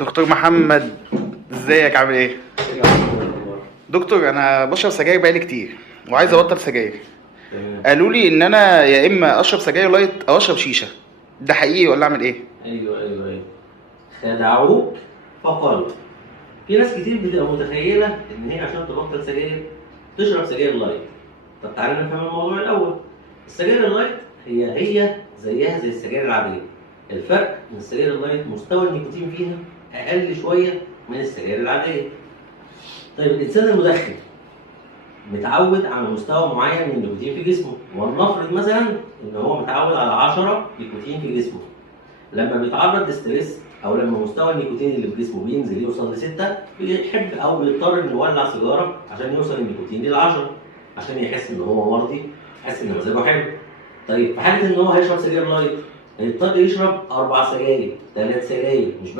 دكتور محمد، ازيك عامل ايه؟ دكتور، انا بشرب سجاير بقالي كتير وعايز ابطل سجاير. تمام. قالوا لي ان انا يا اما اشرب سجاير لايت او اشرب شيشه. ده حقيقي ولا اعمل ايه؟ ايوه خدعوك فقالوا. في ناس كتير بتبقى متخيله ان هي عشان تبطل سجاير تشرب سجاير لايت. طب تعالى نفهم الموضوع الاول. السجاير اللايت هي زيها زي السجاير العاديه. الفرق ان السجاير اللايت مستوى النيكوتين فيها اقل شويه من السجاير العاديه. طيب الانسان المدخن متعود على مستوى معين من النيكوتين في جسمه، ولنفرض مثلا ان هو متعود على 10 نيكوتين في جسمه. لما بيتعرض لستريس او لما مستوى النيكوتين اللي في جسمه بينزل يوصل ل6، بيحب او بيضطر انه يولع سيجاره عشان يوصل النيكوتين لل10، عشان يحس ان هو مرضي، يحس ان مزاجه حلو. طيب في حاله ان هو هيشرب سجاير لايت هيضطر يشرب 4 سجاير 3 سجاير، مش